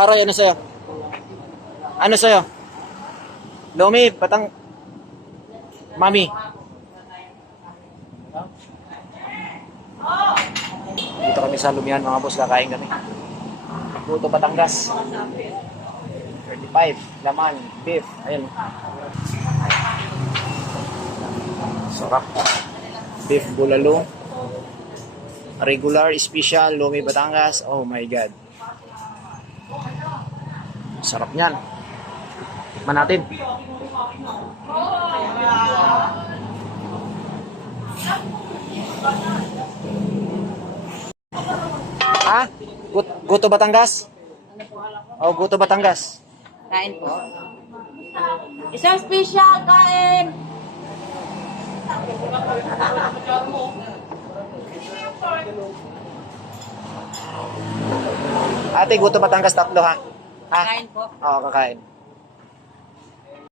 Karoy, ano sa'yo? Ano sa'yo? Lomi, patang... Mami. Dito kami sa Lumihan mga boss, kakain kami. Puto Batangas. 35, laman, beef. Ayun. Sarap. Beef bulalo. Regular, special, Lomi Batangas. Oh my God. Sarap niyan. Tikman natin. Ha? Guto Batangas? Oh, Guto Batangas. Kain po. Isang special kain. Ate, Guto Batangas tatlo ha? Ha? Kain po. Oo, kakain.